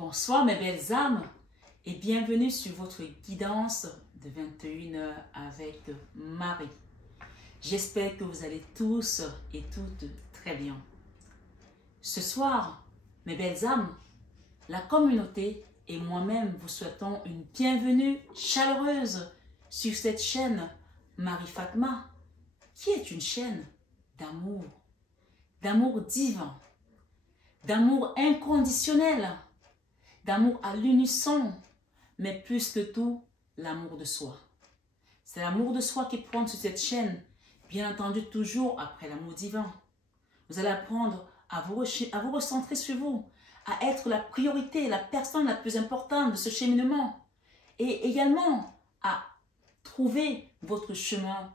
Bonsoir mes belles âmes et bienvenue sur votre guidance de 21h avec Marie. J'espère que vous allez tous et toutes très bien. Ce soir, mes belles âmes, la communauté et moi-même vous souhaitons une bienvenue chaleureuse sur cette chaîne Marie Fatma, qui est une chaîne d'amour divin, d'amour inconditionnel, d'amour à l'unisson, mais plus que tout, l'amour de soi. C'est l'amour de soi qui prend sur cette chaîne, bien entendu toujours après l'amour divin. Vous allez apprendre à vous recentrer sur vous, à être la priorité, la personne la plus importante de ce cheminement, et également à trouver votre chemin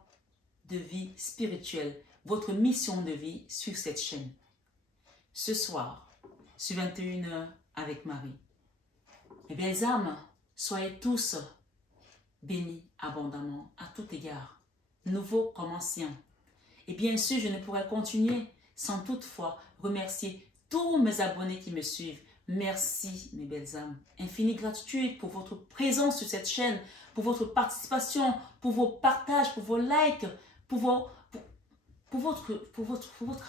de vie spirituelle, votre mission de vie sur cette chaîne. Ce soir, sur 21h avec Marie. Mes belles âmes, soyez tous bénis abondamment à tout égard, nouveaux comme anciens. Et bien sûr, je ne pourrais continuer sans toutefois remercier tous mes abonnés qui me suivent. Merci mes belles âmes. Infinie gratitude pour votre présence sur cette chaîne, pour votre participation, pour vos partages, pour vos likes, pour votre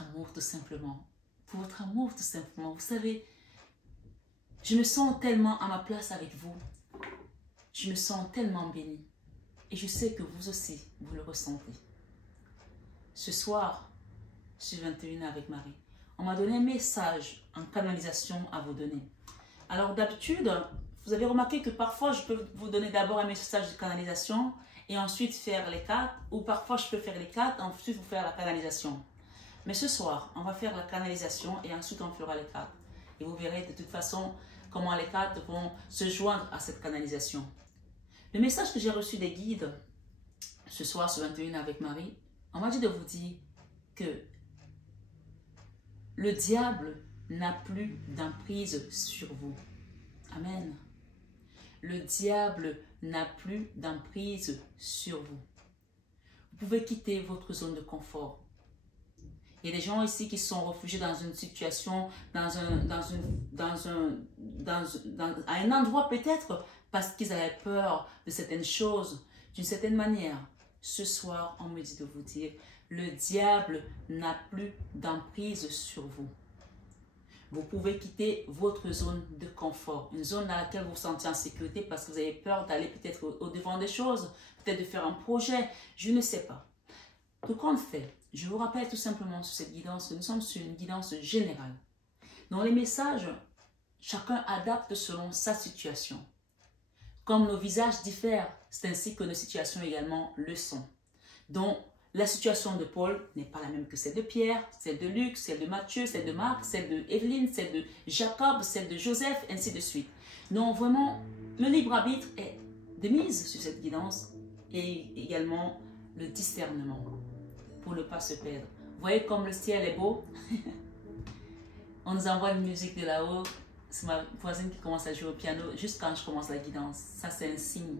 amour tout simplement. Pour votre amour tout simplement. Vous savez, je me sens tellement à ma place avec vous. Je me sens tellement bénie. Et je sais que vous aussi, vous le ressentez. Ce soir, sur 21h avec Marie, on m'a donné un message en canalisation à vous donner. Alors d'habitude, vous avez remarqué que parfois je peux vous donner d'abord un message de canalisation et ensuite faire les cartes, ou parfois je peux faire les cartes et ensuite vous faire la canalisation. Mais ce soir, on va faire la canalisation et ensuite on fera les cartes. Et vous verrez de toute façon comment les cartes vont se joindre à cette canalisation. Le message que j'ai reçu des guides ce soir sur 21h avec Marie, on m'a dit de vous dire que le diable n'a plus d'emprise sur vous. Amen. Le diable n'a plus d'emprise sur vous. Vous pouvez quitter votre zone de confort. Il y a des gens ici qui sont réfugiés dans une situation, à un endroit peut-être parce qu'ils avaient peur de certaines choses. D'une certaine manière, ce soir, on me dit de vous dire, le diable n'a plus d'emprise sur vous. Vous pouvez quitter votre zone de confort, une zone dans laquelle vous vous sentez en sécurité parce que vous avez peur d'aller peut-être au-devant des choses, peut-être de faire un projet, je ne sais pas. Tout compte fait, je vous rappelle tout simplement sur cette guidance que nous sommes sur une guidance générale. Dans les messages, chacun adapte selon sa situation. Comme nos visages diffèrent, c'est ainsi que nos situations également le sont. Donc, la situation de Paul n'est pas la même que celle de Pierre, celle de Luc, celle de Matthieu, celle de Marc, celle de Evelyne, celle de Jacob, celle de Joseph, ainsi de suite. Donc, vraiment, le libre arbitre est de mise sur cette guidance et également le discernement pour ne pas se perdre. Vous voyez comme le ciel est beau? On nous envoie une musique de là-haut. C'est ma voisine qui commence à jouer au piano juste quand je commence la guidance. Ça, c'est un signe.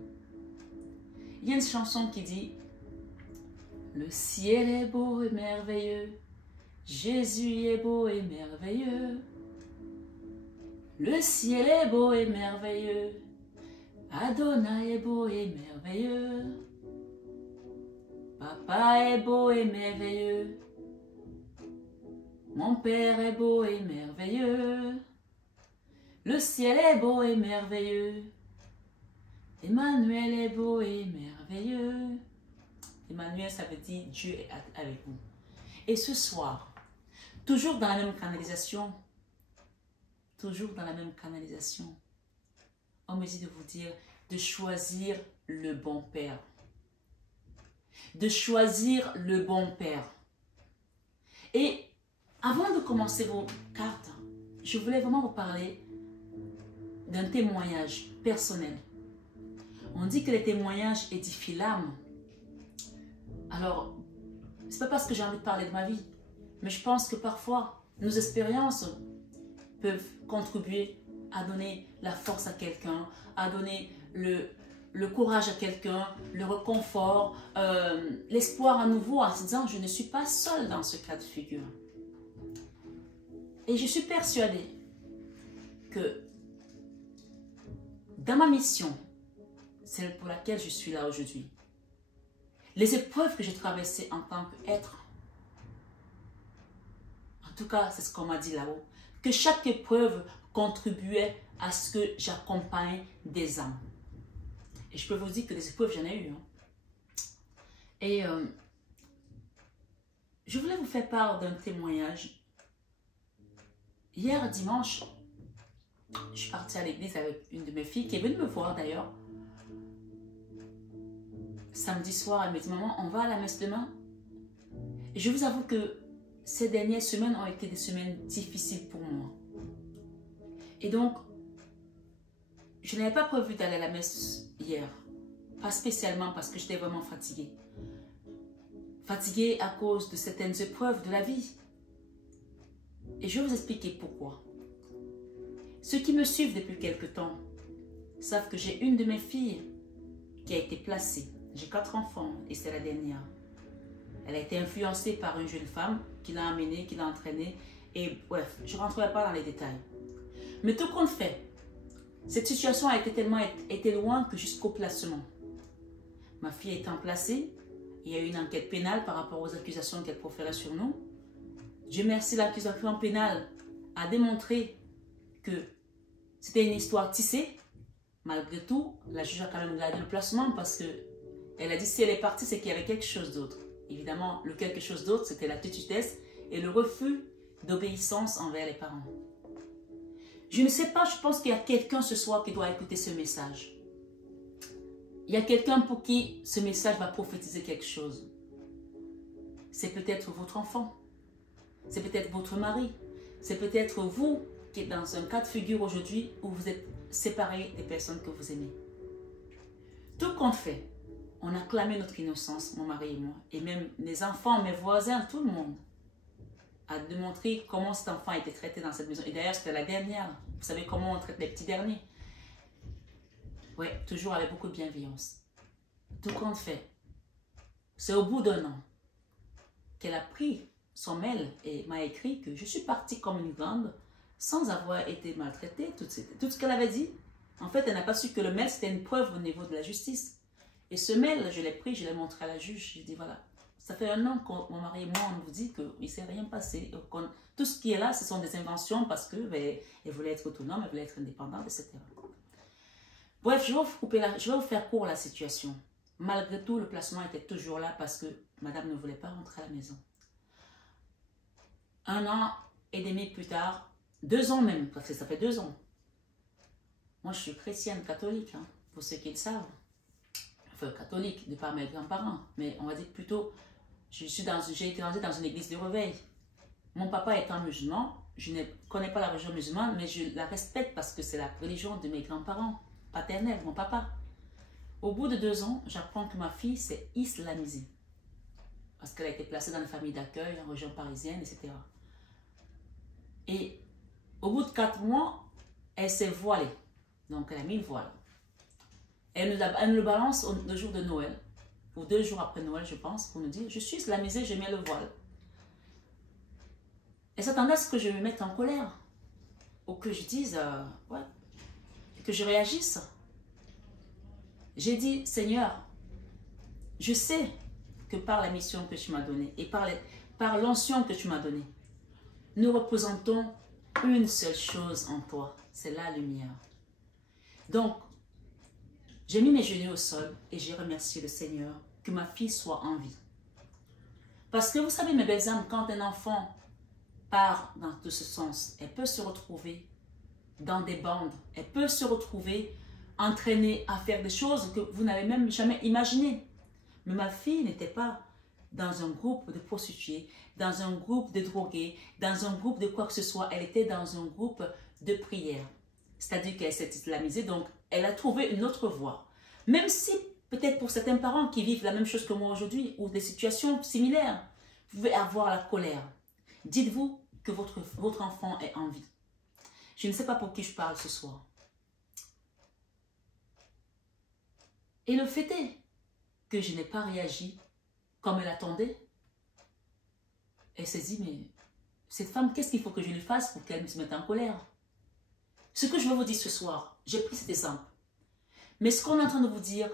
Il y a une chanson qui dit « Le ciel est beau et merveilleux, Jésus est beau et merveilleux. Le ciel est beau et merveilleux, Adonai est beau et merveilleux. Papa est beau et merveilleux, mon Père est beau et merveilleux. Le ciel est beau et merveilleux, Emmanuel est beau et merveilleux. » Emmanuel, ça veut dire Dieu est avec vous. Et ce soir, toujours dans la même canalisation, on me dit de vous dire de choisir le bon Père. De choisir le bon Père. Et avant de commencer vos cartes, je voulais vraiment vous parler d'un témoignage personnel. On dit que les témoignages édifient l'âme. Alors, c'est pas parce que j'ai envie de parler de ma vie, mais je pense que parfois, nos expériences peuvent contribuer à donner la force à quelqu'un, à donner le courage à quelqu'un, le réconfort, l'espoir à nouveau en se disant « je ne suis pas seule dans ce cas de figure ». Et je suis persuadée que dans ma mission, celle pour laquelle je suis là aujourd'hui, les épreuves que j'ai traversées en tant qu'être, en tout cas, c'est ce qu'on m'a dit là-haut, que chaque épreuve contribuait à ce que j'accompagne des âmes. Et je peux vous dire que des épreuves, j'en ai eu. Hein. Et je voulais vous faire part d'un témoignage. Hier dimanche, je suis partie à l'église avec une de mes filles qui est venue me voir d'ailleurs. Samedi soir, elle me dit, maman, on va à la messe demain? Et je vous avoue que ces dernières semaines ont été des semaines difficiles pour moi. Et donc, je n'avais pas prévu d'aller à la messe hier. Pas spécialement parce que j'étais vraiment fatiguée. Fatiguée à cause de certaines épreuves de la vie. Et je vais vous expliquer pourquoi. Ceux qui me suivent depuis quelque temps savent que j'ai une de mes filles qui a été placée. J'ai 4 enfants et c'est la dernière. Elle a été influencée par une jeune femme qui l'a amenée, qui l'a entraînée. Et bref, je ne rentrerai pas dans les détails. Mais tout compte fait, cette situation a été tellement été loin que jusqu'au placement. Ma fille étant placée, il y a eu une enquête pénale par rapport aux accusations qu'elle proférait sur nous. Dieu merci, l'accusation pénale a démontré que c'était une histoire tissée. Malgré tout, la juge a quand même gardé le placement parce qu'elle a dit si elle est partie, c'est qu'il y avait quelque chose d'autre. Évidemment, le quelque chose d'autre, c'était la têtudesse et le refus d'obéissance envers les parents. Je ne sais pas, je pense qu'il y a quelqu'un ce soir qui doit écouter ce message. Il y a quelqu'un pour qui ce message va prophétiser quelque chose. C'est peut-être votre enfant. C'est peut-être votre mari. C'est peut-être vous qui êtes dans un cas de figure aujourd'hui où vous êtes séparés des personnes que vous aimez. Tout compte fait, on a clamé notre innocence, mon mari et moi, et même mes enfants, mes voisins, tout le monde, a démontré comment cet enfant a été traité dans cette maison. Et d'ailleurs, c'était la dernière. Vous savez comment on traite les petits derniers. Oui, toujours avec beaucoup de bienveillance. Tout compte fait, c'est au bout d'un an qu'elle a pris son mail et m'a écrit que je suis partie comme une grande sans avoir été maltraitée. Tout ce qu'elle avait dit, en fait, elle n'a pas su que le mail, c'était une preuve au niveau de la justice. Et ce mail, je l'ai pris, je l'ai montré à la juge. J'ai dit, voilà, ça fait un an que mon mari et moi, on nous dit qu'il ne s'est rien passé. Tout ce qui est là, ce sont des inventions parce qu'elle voulait être autonome, elle voulait être indépendante, etc. Bref, je vais vous faire court la situation. Malgré tout, le placement était toujours là parce que madame ne voulait pas rentrer à la maison. 1 an et demi plus tard, 2 ans même, parce que ça fait 2 ans. Moi, je suis chrétienne catholique, hein, pour ceux qui le savent. Enfin, catholique, de par mes grands-parents. Mais on va dire plutôt, j'ai été rangée dans une église de réveil. Mon papa étant musulman, je ne connais pas la religion musulmane, mais je la respecte parce que c'est la religion de mes grands-parents paternels, mon papa. Au bout de 2 ans, j'apprends que ma fille s'est islamisée. Parce qu'elle a été placée dans une famille d'accueil en région parisienne, etc. Et au bout de 4 mois, elle s'est voilée. Donc, elle a mis le voile. Elle nous le balance le jour de Noël, ou 2 jours après Noël, je pense, pour nous dire, je suis islamisée, je mets le voile. Elle s'attendait à ce que je me mette en colère, ou que je dise, ouais, que je réagisse. J'ai dit, Seigneur, je sais que par la mission que tu m'as donnée, et par l'onction que tu m'as donnée, nous représentons une seule chose en toi, c'est la lumière. Donc, j'ai mis mes genoux au sol et j'ai remercié le Seigneur que ma fille soit en vie. Parce que vous savez, mes belles âmes, quand un enfant part dans ce sens, elle peut se retrouver dans des bandes, elle peut se retrouver entraînée à faire des choses que vous n'avez même jamais imaginées. Mais ma fille n'était pas dans un groupe de prostituées, dans un groupe de drogués, dans un groupe de quoi que ce soit. Elle était dans un groupe de prière. C'est-à-dire qu'elle s'est islamisée, donc elle a trouvé une autre voie. Même si, peut-être pour certains parents qui vivent la même chose que moi aujourd'hui, ou des situations similaires, vous pouvez avoir la colère. Dites-vous que votre enfant est en vie. Je ne sais pas pour qui je parle ce soir. Et le fait est que je n'ai pas réagi comme elle attendait. Elle s'est dit, mais cette femme, qu'est-ce qu'il faut que je lui fasse pour qu'elle me se mette en colère? Ce que je veux vous dire ce soir, j'ai pris cet exemple. Mais ce qu'on est en train de vous dire,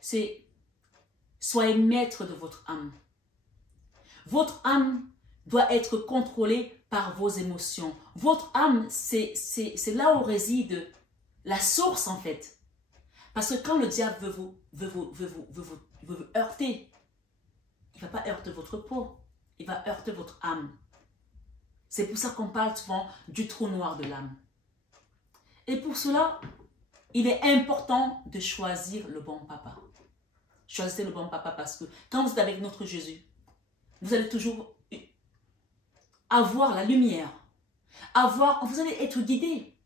c'est soyez maître de votre âme. Votre âme doit être contrôlée par vos émotions. Votre âme, c'est là où réside la source en fait. Parce que quand le diable veut vous heurter, il ne va pas heurter votre peau, il va heurter votre âme. C'est pour ça qu'on parle souvent du trou noir de l'âme. Et pour cela, il est important de choisir le bon papa. Choisissez le bon papa parce que quand vous êtes avec notre Jésus, vous allez toujours avoir la lumière. Vous allez être guidé.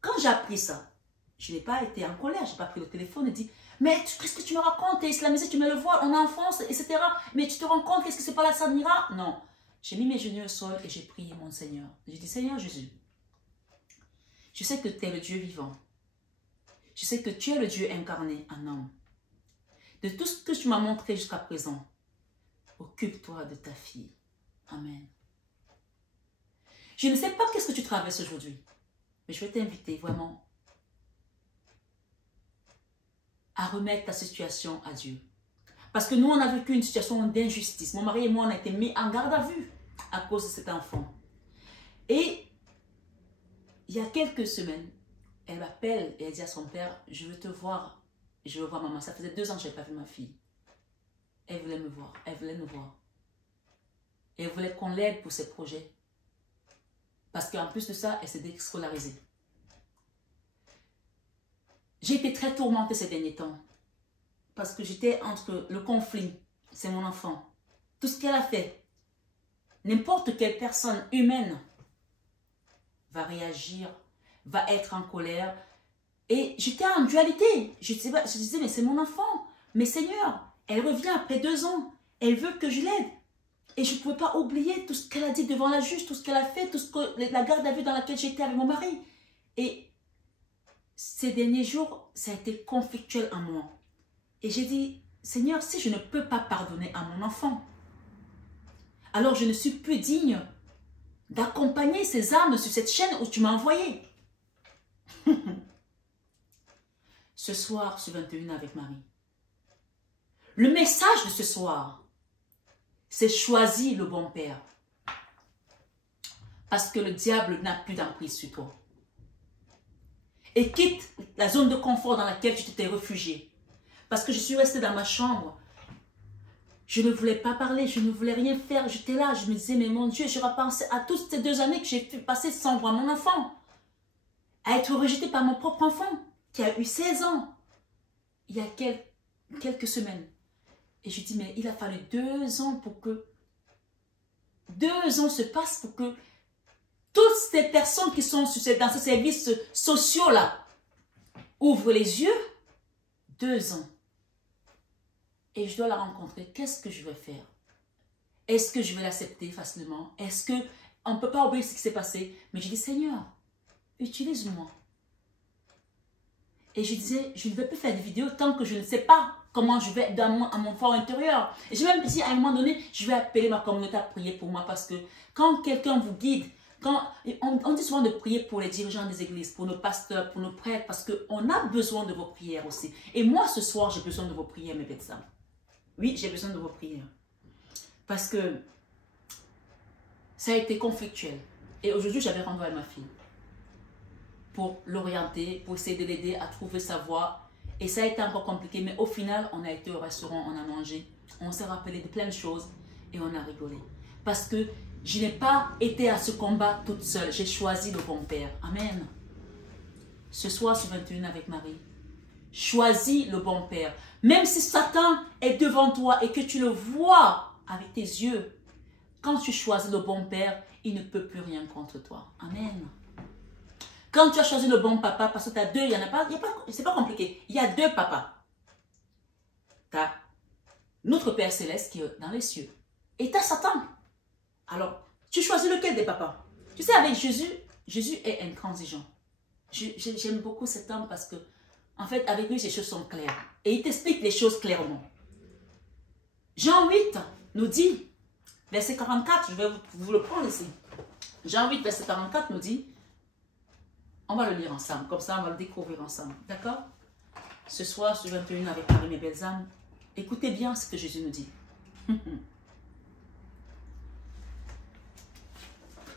Quand j'ai appris ça, je n'ai pas été en colère, je n'ai pas pris le téléphone et dit « Mais qu'est-ce que tu me racontes? Tu es islamisé, tu me le vois, on est en France, etc. Mais tu te rends compte, qu'est-ce que c'est pas là, ça n'ira ?» Non. J'ai mis mes genoux au sol et j'ai prié mon Seigneur. J'ai dit « Seigneur Jésus, je sais que tu es le Dieu vivant. Je sais que tu es le Dieu incarné en homme. De tout ce que tu m'as montré jusqu'à présent, occupe-toi de ta fille. Amen. Je ne sais pas qu'est-ce que tu traverses aujourd'hui, mais je vais t'inviter vraiment à remettre ta situation à Dieu. Parce que nous, on a vécu une situation d'injustice. Mon mari et moi, on a été mis en garde à vue à cause de cet enfant. Et il y a quelques semaines, elle m'appelle et elle dit à son père, je veux te voir, je veux voir maman. Ça faisait 2 ans que je n'avais pas vu ma fille. Elle voulait me voir, elle voulait nous voir. Et elle voulait qu'on l'aide pour ses projets. Parce qu'en plus de ça, elle s'est déscolarisée. J'ai été très tourmentée ces derniers temps. Parce que j'étais entre le conflit, c'est mon enfant. Tout ce qu'elle a fait, n'importe quelle personne humaine va réagir, va être en colère. Et j'étais en dualité. Je disais, mais c'est mon enfant. Mais Seigneur, elle revient après 2 ans. Elle veut que je l'aide. Et je ne pouvais pas oublier tout ce qu'elle a dit devant la juge, tout ce qu'elle a fait, tout ce que la garde à vue dans laquelle j'étais avec mon mari. Et ces derniers jours, ça a été conflictuel en moi. Et j'ai dit, Seigneur, si je ne peux pas pardonner à mon enfant, alors je ne suis plus digne d'accompagner ces âmes sur cette chaîne où tu m'as envoyé. Ce soir, sur 21 avec Marie, le message de ce soir, c'est choisis le bon père. Parce que le diable n'a plus d'emprise sur toi. Et quitte la zone de confort dans laquelle tu t'étais réfugié. Parce que je suis restée dans ma chambre. Je ne voulais pas parler, je ne voulais rien faire. J'étais là, je me disais, mais mon Dieu, je repensais à toutes ces 2 années que j'ai passées sans voir mon enfant. À être rejetée par mon propre enfant, qui a eu 16 ans. Il y a quelques semaines. Et je dis, mais il a fallu 2 ans pour que 2 ans se passent pour que toutes ces personnes qui sont dans ces services sociaux-là ouvrent les yeux. 2 ans. Et je dois la rencontrer. Qu'est-ce que je vais faire? Est-ce que je vais l'accepter facilement? Est-ce que on ne peut pas oublier ce qui s'est passé? Mais je dis, Seigneur, utilise-moi. Et je disais, je ne vais plus faire de vidéos tant que je ne sais pas comment je vais dans mon fort intérieur. Et j'ai même dit à un moment donné, je vais appeler ma communauté à prier pour moi parce que quand quelqu'un vous guide, on dit souvent de prier pour les dirigeants des églises, pour nos pasteurs, pour nos prêtres, parce qu'on a besoin de vos prières aussi. Et moi, ce soir, j'ai besoin de vos prières, mes médecins. Oui, j'ai besoin de vos prières. Parce que ça a été conflictuel. Et aujourd'hui, j'avais rendu à ma fille pour l'orienter, pour essayer de l'aider à trouver sa voie. Et ça a été encore compliqué, mais au final, on a été au restaurant, on a mangé, on s'est rappelé de plein de choses et on a rigolé. Parce que je n'ai pas été à ce combat toute seule, j'ai choisi le bon père. Amen. Ce soir, sur 21 avec Marie, choisis le bon père. Même si Satan est devant toi et que tu le vois avec tes yeux, quand tu choisis le bon père, il ne peut plus rien contre toi. Amen. Quand tu as choisi le bon papa, parce que tu as 2, c'est pas compliqué. Il y a 2 papas. Tu as notre Père Céleste qui est dans les cieux. Et tu as Satan. Alors, tu choisis lequel des papas? Tu sais, avec Jésus, Jésus est intransigeant. J'aime beaucoup cet homme parce que, en fait, avec lui, ces choses sont claires. Et il t'explique les choses clairement. Jean 8 nous dit, verset 44, je vais vous le prendre ici. Jean 8, verset 44 nous dit, on va le lire ensemble, comme ça on va le découvrir ensemble, d'accord? Ce soir, sur 21 avec Marie, mes belles âmes, écoutez bien ce que Jésus nous dit.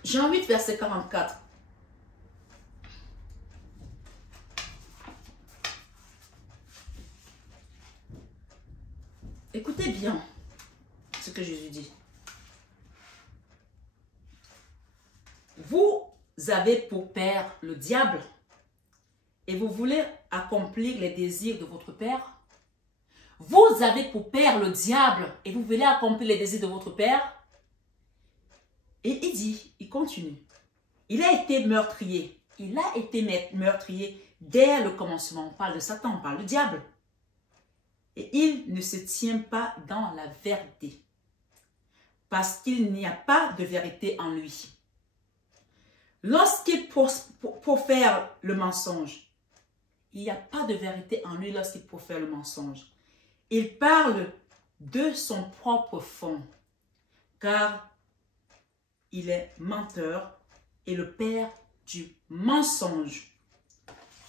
Jean 8, verset 44. Écoutez bien ce que Jésus dit. Vous avez pour père le diable et vous voulez accomplir les désirs de votre père. Vous avez pour père le diable et vous voulez accomplir les désirs de votre père. Et il dit, il continue. Il a été meurtrier. Il a été meurtrier dès le commencement. On parle de Satan, on parle du diable. Et il ne se tient pas dans la vérité. Parce qu'il n'y a pas de vérité en lui. Lorsqu'il profère le mensonge, il n'y a pas de vérité en lui lorsqu'il profère le mensonge. Il parle de son propre fond, car il est menteur et le père du mensonge.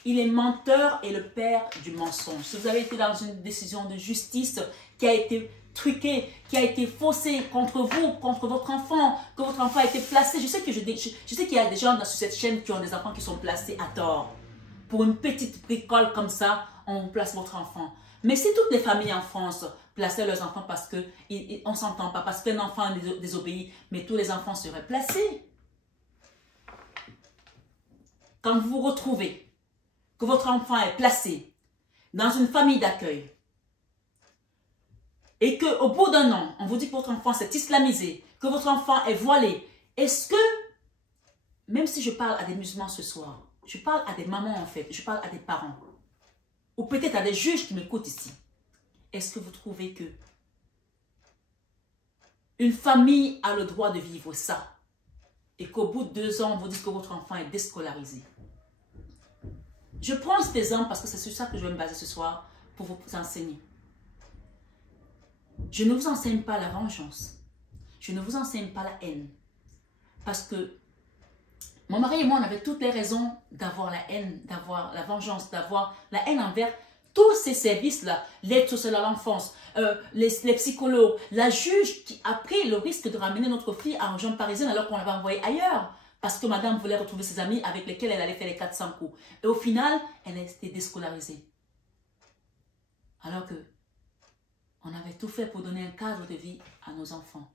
Il est menteur et le père du mensonge. Si vous avez été dans une décision de justice qui a été truquée, qui a été faussée contre vous, contre votre enfant, que votre enfant a été placé, je sais qu'il y a des gens sur cette chaîne qui ont des enfants qui sont placés à tort. Pour une petite bricole comme ça, on place votre enfant. Mais si toutes les familles en France plaçaient leurs enfants parce qu'on ne s'entend pas, parce qu'un enfant désobéit, mais tous les enfants seraient placés. Quand vous vous retrouvez, que votre enfant est placé dans une famille d'accueil et qu'au bout d'un an, on vous dit que votre enfant s'est islamisé, que votre enfant est voilé, est-ce que, même si je parle à des musulmans ce soir, je parle à des mamans en fait, je parle à des parents, ou peut-être à des juges qui m'écoutent ici, est-ce que vous trouvez que une famille a le droit de vivre ça et qu'au bout de 2 ans, on vous dit que votre enfant est déscolarisé? Je prends cet exemple parce que c'est sur ça que je vais me baser ce soir pour vous enseigner. Je ne vous enseigne pas la vengeance. Je ne vous enseigne pas la haine. Parce que mon mari et moi, on avait toutes les raisons d'avoir la haine, d'avoir la vengeance, d'avoir la haine envers tous ces services-là, l'aide sociale à l'enfance, les psychologues, la juge qui a pris le risque de ramener notre fille en région parisienne alors qu'on l'avait envoyée ailleurs. Parce que madame voulait retrouver ses amis avec lesquels elle allait faire les 400 coups. Et au final, elle a été déscolarisée. Alors que on avait tout fait pour donner un cadre de vie à nos enfants.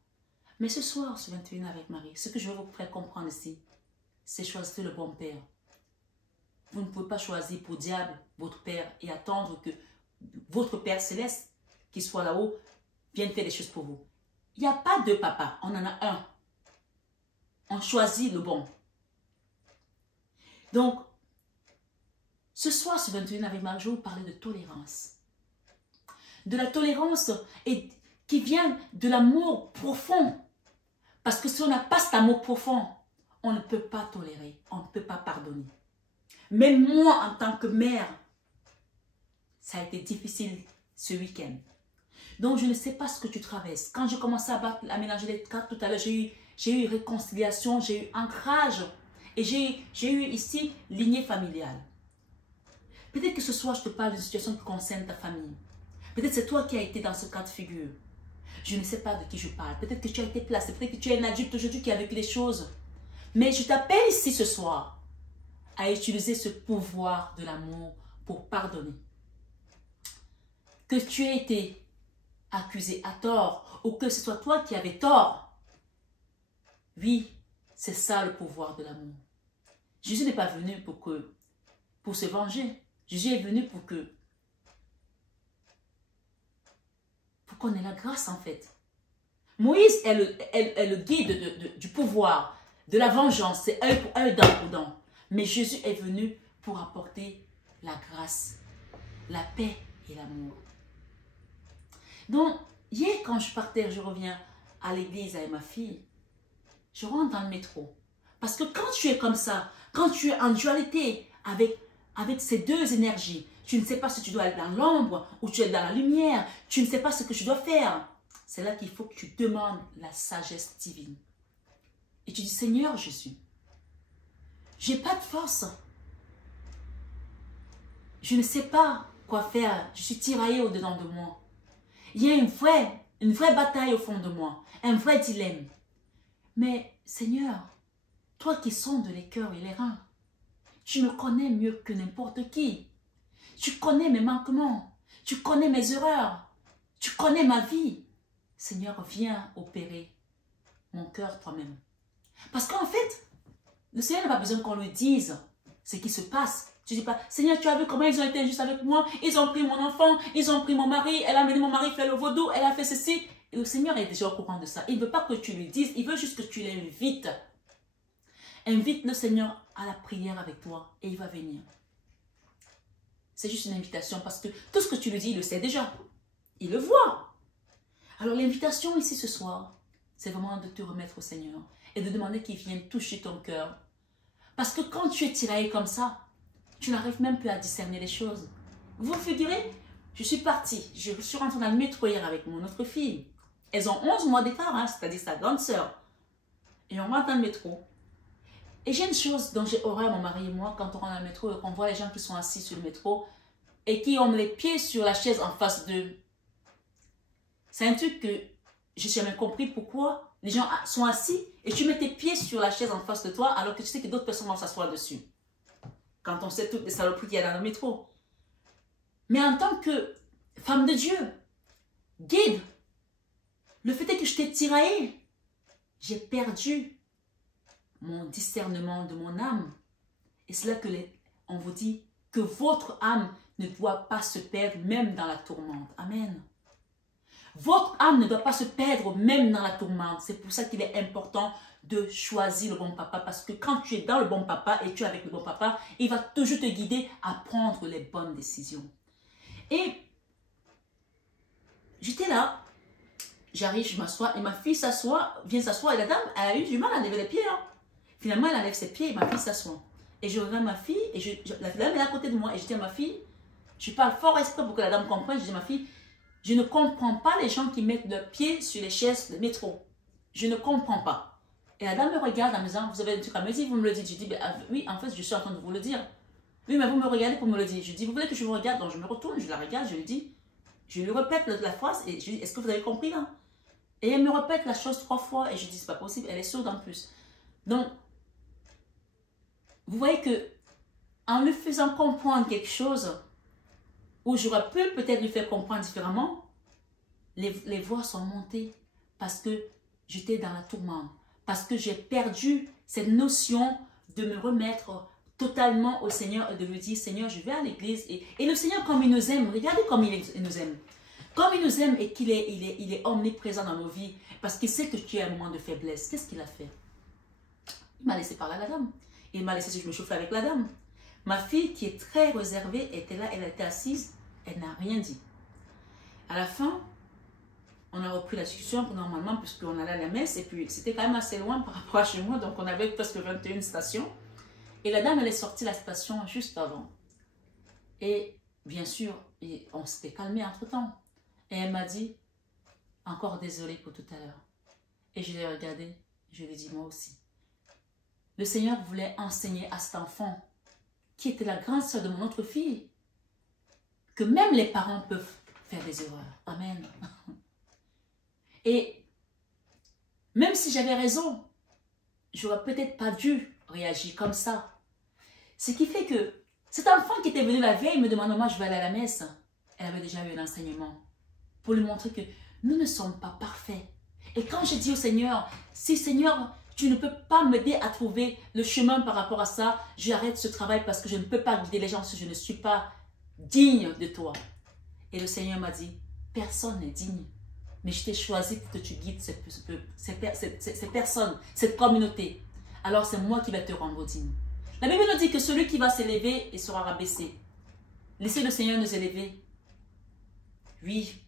Mais ce soir, sur 21 avec Marie, ce que je veux vous faire comprendre ici, c'est choisir le bon père. Vous ne pouvez pas choisir pour diable votre père et attendre que votre père céleste, qui soit là-haut, vienne faire des choses pour vous. Il n'y a pas deux papas, on en a un. On choisit le bon. Donc, ce soir, sur 21 avec Marie, je vais vous parler de tolérance. De la tolérance qui vient de l'amour profond. Parce que si on n'a pas cet amour profond, on ne peut pas tolérer, on ne peut pas pardonner. Même moi, en tant que mère, ça a été difficile ce week-end. Donc, je ne sais pas ce que tu traverses. Quand j'ai commencé à mélanger les cartes tout à l'heure, j'ai eu réconciliation, j'ai eu ancrage et j'ai eu ici lignée familiale. Peut-être que ce soir, je te parle d'une situation qui concerne ta famille. Peut-être c'est toi qui as été dans ce cas de figure. Je ne sais pas de qui je parle. Peut-être que tu as été placé. Peut-être que tu es un adulte aujourd'hui qui a vécu des choses. Mais je t'appelle ici ce soir à utiliser ce pouvoir de l'amour pour pardonner. Que tu aies été accusé à tort ou que ce soit toi qui avais tort. Oui, c'est ça le pouvoir de l'amour. Jésus n'est pas venu pour se venger. Jésus est venu pour qu'on ait la grâce en fait. Moïse est le guide du pouvoir, de la vengeance. C'est œil pour œil, dent pour dent. Mais Jésus est venu pour apporter la grâce, la paix et l'amour. Donc, hier quand je partais, je reviens à l'église avec ma fille, je rentre dans le métro. Parce que quand tu es comme ça, quand tu es en dualité avec ces deux énergies, tu ne sais pas si tu dois aller dans l'ombre ou tu es dans la lumière, tu ne sais pas ce que tu dois faire. C'est là qu'il faut que tu demandes la sagesse divine. Et tu dis, Seigneur Jésus, j'ai pas de force. Je ne sais pas quoi faire. Je suis tiraillée au-dedans de moi. Il y a une vraie bataille au fond de moi, un vrai dilemme. Mais Seigneur, toi qui sondes les cœurs et les reins, tu me connais mieux que n'importe qui. Tu connais mes manquements, tu connais mes erreurs, tu connais ma vie. Seigneur, viens opérer mon cœur toi-même. Parce qu'en fait, le Seigneur n'a pas besoin qu'on lui dise ce qui se passe. Tu ne dis pas, Seigneur, tu as vu comment ils ont été injustes avec moi, ils ont pris mon enfant, ils ont pris mon mari, elle a amené mon mari faire le vaudou, elle a fait ceci. Et le Seigneur est déjà au courant de ça. Il ne veut pas que tu lui dises, il veut juste que tu l'invites. Invite le Seigneur à la prière avec toi et il va venir. C'est juste une invitation parce que tout ce que tu lui dis, il le sait déjà. Il le voit. Alors l'invitation ici ce soir, c'est vraiment de te remettre au Seigneur et de demander qu'il vienne toucher ton cœur. Parce que quand tu es tiraillé comme ça, tu n'arrives même plus à discerner les choses. Vous figurez, je suis partie, je suis rentrée dans le métro hier avec mon autre fille. Elles ont 11 mois d'écart, hein, c'est-à-dire sa grande sœur. Et on rentre dans le métro. Et j'ai une chose dont j'ai horreur, mon mari et moi, quand on rentre dans le métro et qu'on voit les gens qui sont assis sur le métro et qui ont les pieds sur la chaise en face d'eux. C'est un truc que je n'ai jamais compris pourquoi les gens sont assis et tu mets tes pieds sur la chaise en face de toi alors que tu sais que d'autres personnes vont s'asseoir dessus. Quand on sait toutes les saloperies qu'il y a dans le métro. Mais en tant que femme de Dieu, guide, le fait est que je t'ai tiraillé. J'ai perdu mon discernement de mon âme. Et c'est là que on vous dit que votre âme ne doit pas se perdre même dans la tourmente. Amen. Votre âme ne doit pas se perdre même dans la tourmente. C'est pour ça qu'il est important de choisir le bon papa. Parce que quand tu es dans le bon papa et tu es avec le bon papa, il va toujours te guider à prendre les bonnes décisions. Et j'étais là, j'arrive, je m'assois et ma fille s'assoit, vient s'asseoir et la dame elle a eu du mal à lever les pieds. Hein. Finalement, elle enlève ses pieds et ma fille s'assoit. Et je regarde ma fille et la dame est à côté de moi et je dis à ma fille, je parle fort exprès pour que la dame comprenne, je dis à ma fille, je ne comprends pas les gens qui mettent leurs pieds sur les chaises de métro. Je ne comprends pas. Et la dame me regarde en me disant, vous avez un truc à me dire, vous me le dites. Je dis, ben, oui, en fait, je suis en train de vous le dire. Oui, mais vous me regardez pour me le dire. Je dis, vous voulez que je vous regarde? Donc je me retourne, je la regarde, je lui dis, je lui répète la phrase et je lui dis, est-ce que vous avez compris là? Et elle me répète la chose 3 fois et je dis, c'est pas possible, elle est sourde en plus. Donc, vous voyez que en lui faisant comprendre quelque chose, où j'aurais pu peut-être lui faire comprendre différemment, les voix sont montées parce que j'étais dans la tourmente, parce que j'ai perdu cette notion de me remettre totalement au Seigneur et de lui dire, Seigneur, je vais à l'église. Et le Seigneur, comme il nous aime, regardez comme il nous aime. Comme il nous aime et qu'il est omniprésent dans nos vies, parce qu'il sait que tu as un moment de faiblesse, qu'est-ce qu'il a fait? Il m'a laissé parler à la dame. Il m'a laissé je me chauffer avec la dame. Ma fille, qui est très réservée, était là, elle était assise, elle n'a rien dit. À la fin, on a repris la discussion normalement, puisqu'on allait à la messe, et puis c'était quand même assez loin par rapport à chez moi, donc on avait presque 21 stations. Et la dame, elle est sortie de la station juste avant. Et bien sûr, on s'était calmé entre-temps. Et elle m'a dit, encore désolée pour tout à l'heure. Et je l'ai regardée, je lui ai dit, moi aussi. Le Seigneur voulait enseigner à cet enfant, qui était la grande sœur de mon autre fille, que même les parents peuvent faire des erreurs. Amen. Et même si j'avais raison, j'aurais peut-être pas dû réagir comme ça. Ce qui fait que cet enfant qui était venu la veille me demande, moi je vais aller à la messe. Elle avait déjà eu un enseignement pour lui montrer que nous ne sommes pas parfaits. Et quand je dis au Seigneur, si Seigneur, tu ne peux pas m'aider à trouver le chemin par rapport à ça, j'arrête ce travail parce que je ne peux pas guider les gens si je ne suis pas digne de toi. Et le Seigneur m'a dit, personne n'est digne. Mais je t'ai choisi pour que tu guides ces personnes, cette communauté. Alors c'est moi qui vais te rendre digne. La Bible nous dit que celui qui va s'élever, il sera rabaissé. Laissez le Seigneur nous élever. Oui,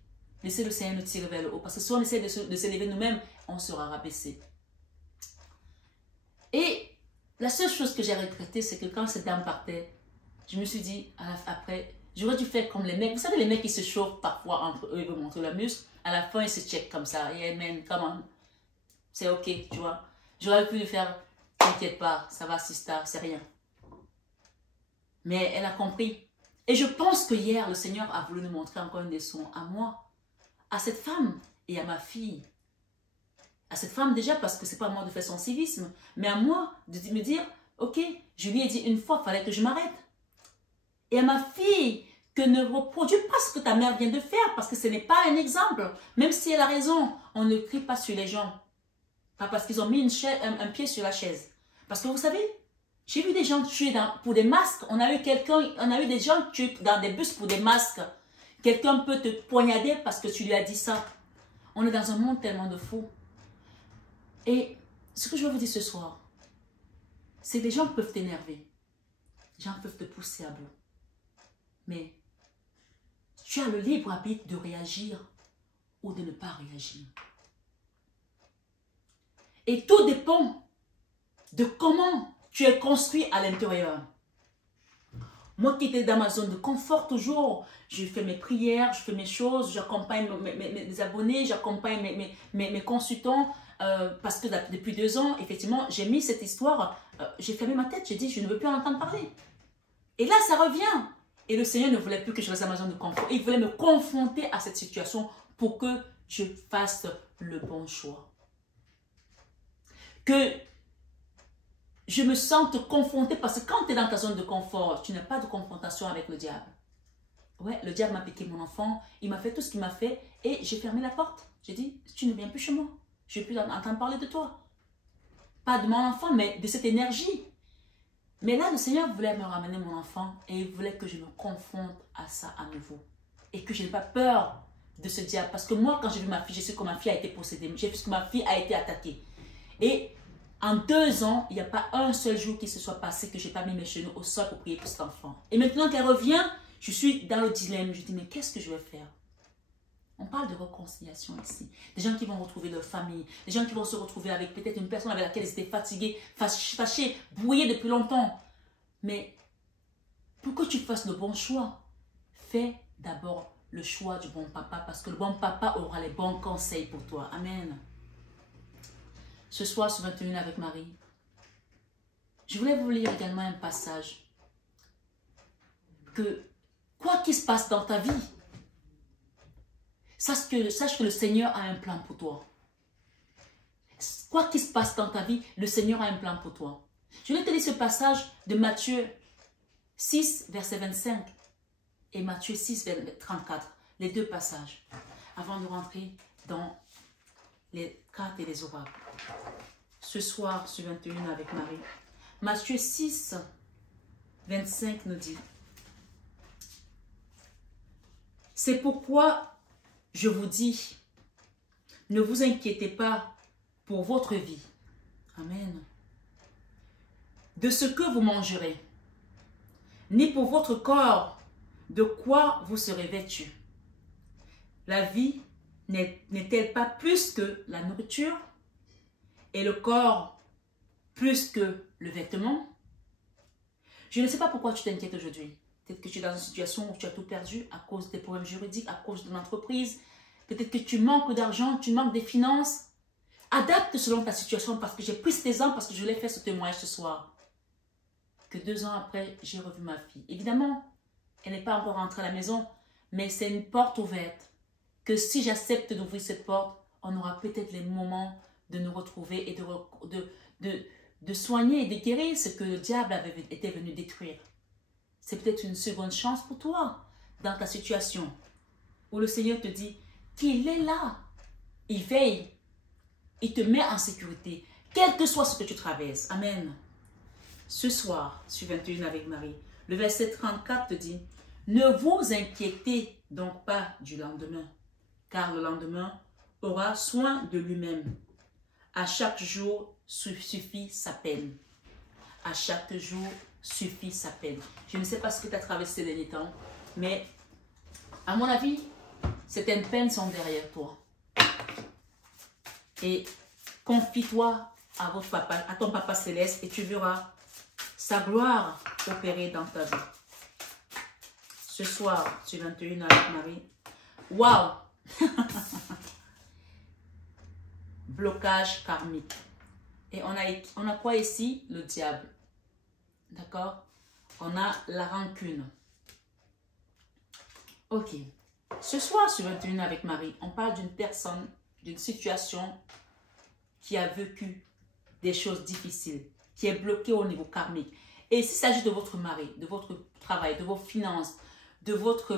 laissez le Seigneur nous tirer vers le haut. Parce que si on essaie de s'élever nous-mêmes, on sera rabaissé. Et la seule chose que j'ai regrettée, c'est que quand cette dame partait, je me suis dit, après, j'aurais dû faire comme les mecs. Vous savez, les mecs qui se chauffent parfois entre eux, ils veulent montrer leur muscle. À la fin, ils se checkent comme ça. Et amen, come on. C'est ok, tu vois. J'aurais pu lui faire, t'inquiète pas, ça va, sister, c'est rien. Mais elle a compris. Et je pense que hier, le Seigneur a voulu nous montrer encore une leçon à moi, à cette femme et à ma fille. À cette femme déjà parce que c'est pas à moi de faire son civisme, mais à moi de me dire, ok, je lui ai dit une fois, il fallait que je m'arrête. Et à ma fille, que ne reproduis pas ce que ta mère vient de faire, parce que ce n'est pas un exemple. Même si elle a raison, on ne crie pas sur les gens. Pas parce qu'ils ont mis un pied sur la chaise. Parce que vous savez, j'ai vu des gens tuer pour des masques. On a eu des gens tuer dans des bus pour des masques. Quelqu'un peut te poignarder parce que tu lui as dit ça. On est dans un monde tellement de faux. Et ce que je veux vous dire ce soir, c'est que les gens peuvent t'énerver. Les gens peuvent te pousser à bout. Mais tu as le libre arbitre de réagir ou de ne pas réagir. Et tout dépend de comment tu es construit à l'intérieur. Moi qui étais dans ma zone de confort toujours, je fais mes prières, je fais mes choses, j'accompagne mes abonnés, j'accompagne mes consultants, parce que depuis 2 ans, effectivement, j'ai mis cette histoire, j'ai fermé ma tête, j'ai dit, je ne veux plus en entendre parler. Et là, ça revient. Et le Seigneur ne voulait plus que je fasse ma zone de confort. Il voulait me confronter à cette situation pour que je fasse le bon choix. Que je me sente confrontée, parce que quand tu es dans ta zone de confort, tu n'as pas de confrontation avec le diable. Ouais, le diable m'a piqué mon enfant, il m'a fait tout ce qu'il m'a fait et j'ai fermé la porte. J'ai dit, tu ne viens plus chez moi. Je ne vais plus entendre parler de toi. Pas de mon enfant, mais de cette énergie. Mais là, le Seigneur voulait me ramener mon enfant et il voulait que je me confronte à ça à nouveau. Et que je n'ai pas peur de ce diable. Parce que moi, quand j'ai vu ma fille, j'ai su que ma fille a été possédée. J'ai vu que ma fille a été attaquée. Et en 2 ans, il n'y a pas un seul jour qui se soit passé que je n'ai pas mis mes genoux au sol pour prier pour cet enfant. Et maintenant qu'elle revient, je suis dans le dilemme. Je dis, mais qu'est-ce que je vais faire? On parle de réconciliation ici. Des gens qui vont retrouver leur famille. Des gens qui vont se retrouver avec peut-être une personne avec laquelle ils étaient fatigués, fâchés, brouillés depuis longtemps. Mais pour que tu fasses le bon choix, fais d'abord le choix du bon papa, parce que le bon papa aura les bons conseils pour toi. Amen. Ce soir, sur 21 avec Marie, je voulais vous lire également un passage. Que quoi qu'il se passe dans ta vie, sache que le Seigneur a un plan pour toi. Quoi qu'il se passe dans ta vie, le Seigneur a un plan pour toi. Je vais te lire ce passage de Matthieu 6, verset 25 et Matthieu 6, verset 34. Les 2 passages, avant de rentrer dans les cartes et les oracles. Ce soir, sur 21 avec Marie, Matthieu 6, 25 nous dit, c'est pourquoi je vous dis, ne vous inquiétez pas pour votre vie. Amen. De ce que vous mangerez, ni pour votre corps, de quoi vous serez vêtus. La vie n'est-elle pas plus que la nourriture et le corps plus que le vêtement? Je ne sais pas pourquoi tu t'inquiètes aujourd'hui. Peut-être que tu es dans une situation où tu as tout perdu à cause des problèmes juridiques, à cause de l'entreprise. Peut-être que tu manques d'argent, tu manques des finances. Adapte selon ta situation, parce que j'ai pris cet exemple, parce que je l'ai fait ce témoignage ce soir. Que 2 ans après, j'ai revu ma fille. Évidemment, elle n'est pas encore rentrée à la maison, mais c'est une porte ouverte. Que si j'accepte d'ouvrir cette porte, on aura peut-être les moments de nous retrouver et de soigner et de guérir ce que le diable était venu détruire. C'est peut-être une seconde chance pour toi dans ta situation où le Seigneur te dit qu'il est là. Il veille. Il te met en sécurité, quel que soit ce que tu traverses. Amen. Ce soir, sur 21 avec Marie, le verset 34 te dit, ne vous inquiétez donc pas du lendemain, car le lendemain aura soin de lui-même. À chaque jour suffit sa peine. À chaque jour suffit sa peine. Je ne sais pas ce que tu as traversé ces derniers temps, mais à mon avis, certaines peines sont derrière toi. Et confie-toi à votre papa, à ton papa céleste, et tu verras sa gloire opérer dans ta vie. Ce soir, sur 21 avec Marie. Waouh! Blocage karmique. Et on a quoi ici? Le diable. D'accord? On a la rancune. Ok. Ce soir, sur 21 avec Marie, on parle d'une personne, d'une situation qui a vécu des choses difficiles, qui est bloquée au niveau karmique. Et s'il s'agit de votre mari, de votre travail, de vos finances, de votre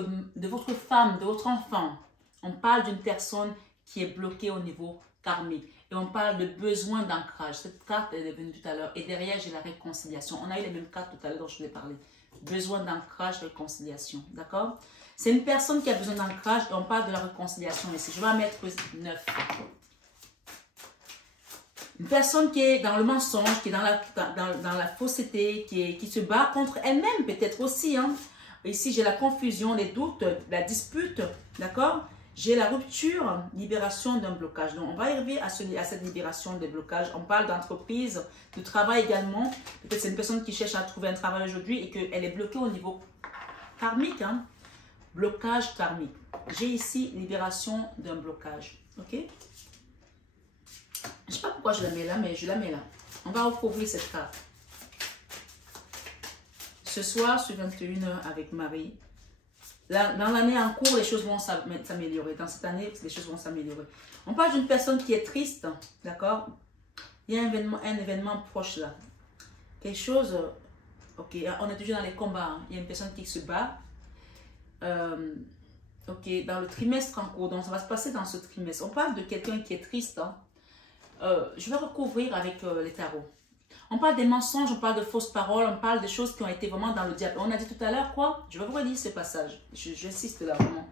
femme, de votre enfant, on parle d'une personne qui est bloquée au niveau karmique. Et on parle de besoin d'ancrage. Cette carte elle est venue tout à l'heure. Et derrière, j'ai la réconciliation. On a eu les mêmes cartes tout à l'heure dont je vous ai parlé. Besoin d'ancrage, réconciliation. D'accord? C'est une personne qui a besoin d'ancrage et on parle de la réconciliation ici. Je vais en mettre 9. Une personne qui est dans le mensonge, qui est dans la fausseté, qui se bat contre elle-même peut-être aussi. Hein. Ici, j'ai la confusion, les doutes, la dispute. D'accord? J'ai la rupture, libération d'un blocage. Donc, on va arriver à cette libération des blocages. On parle d'entreprise, de travail également. Peut-être c'est une personne qui cherche à trouver un travail aujourd'hui et qu'elle est bloquée au niveau karmique. Hein. Blocage karmique. J'ai ici libération d'un blocage. Ok? Je ne sais pas pourquoi je la mets là, mais je la mets là. On va recouvrir cette carte. Ce soir, sur 21h avec Marie. Là, dans l'année en cours, les choses vont s'améliorer. Dans cette année, les choses vont s'améliorer. On parle d'une personne qui est triste. D'accord? Il y a un événement proche là. Quelque chose... Ok, on est toujours dans les combats. Hein. Il y a une personne qui se bat. Ok, dans le trimestre en cours. Donc, ça va se passer dans ce trimestre. On parle de quelqu'un qui est triste. Hein. Je vais recouvrir avec les tarots. On parle des mensonges, on parle de fausses paroles, on parle des choses qui ont été vraiment dans le diable. On a dit tout à l'heure quoi? Je vais vous redire ce passage. J'insiste là vraiment.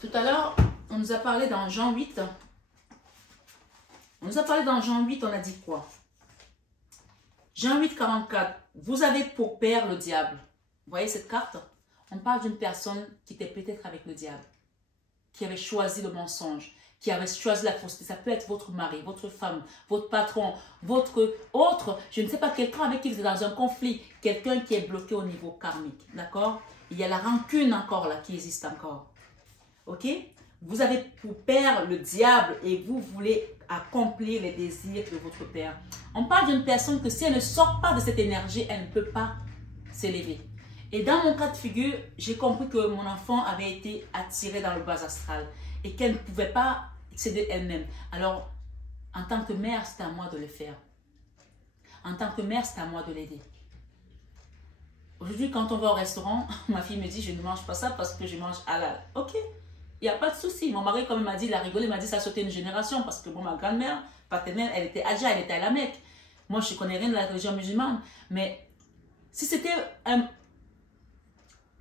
Tout à l'heure, on nous a parlé dans Jean 8. On nous a parlé dans Jean 8, on a dit quoi? Jean 8, 44. Vous avez pour père le diable. Vous voyez cette carte? On parle d'une personne qui était peut-être avec le diable, qui avait choisi le mensonge, qui avait choisi la fausseté. Ça peut être votre mari, votre femme, votre patron, votre autre, je ne sais pas, quelqu'un avec qui vous êtes dans un conflit, quelqu'un qui est bloqué au niveau karmique, d'accord? Il y a la rancune encore là qui existe encore, ok? Vous avez pour père le diable et vous voulez accomplir les désirs de votre père. On parle d'une personne que si elle ne sort pas de cette énergie, elle ne peut pas s'élever. Et dans mon cas de figure, j'ai compris que mon enfant avait été attiré dans le bas astral et qu'elle ne pouvait pas céder elle-même. Alors, en tant que mère, c'est à moi de le faire. En tant que mère, c'est à moi de l'aider. Aujourd'hui, quand on va au restaurant, ma fille me dit, je ne mange pas ça parce que je mange halal. Ok, il n'y a pas de souci. Mon mari, comme il m'a dit, il a rigolé, il m'a dit, ça a sauté une génération parce que bon, ma grand-mère paternelle, elle était Hadja, elle était à la Mecque. Moi, je ne connais rien de la religion musulmane. Mais si c'était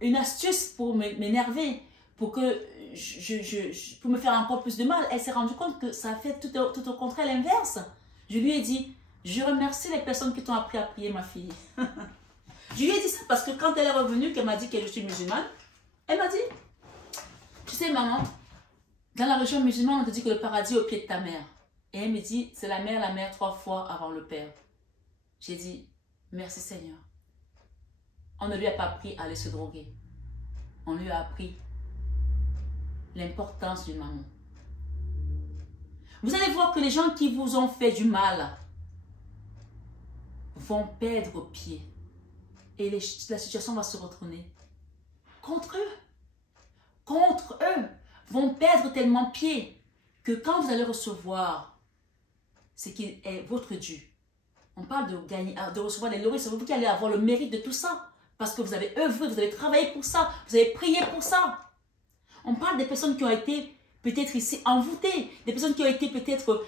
une astuce pour m'énerver, pour pour me faire encore plus de mal, elle s'est rendue compte que ça a fait tout au contraire l'inverse. Je lui ai dit, je remercie les personnes qui t'ont appris à prier, ma fille. Je lui ai dit ça parce que quand elle est revenue, qu'elle m'a dit que je suis musulmane, elle m'a dit, tu sais maman, dans la religion musulmane, on te dit que le paradis est au pied de ta mère. Et elle me dit, c'est la mère 3 fois avant le père. J'ai dit, merci Seigneur. On ne lui a pas appris à aller se droguer. On lui a appris l'importance d'une maman. Vous allez voir que les gens qui vous ont fait du mal vont perdre pied. Et la situation va se retourner contre eux. Contre eux. Vont perdre tellement pied que quand vous allez recevoir ce qui est votre dû, on parle de gagner, de recevoir les lauriers, c'est vous qui allez avoir le mérite de tout ça. Parce que vous avez œuvré, vous avez travaillé pour ça, vous avez prié pour ça. On parle des personnes qui ont été peut-être ici envoûtées, des personnes qui ont été peut-être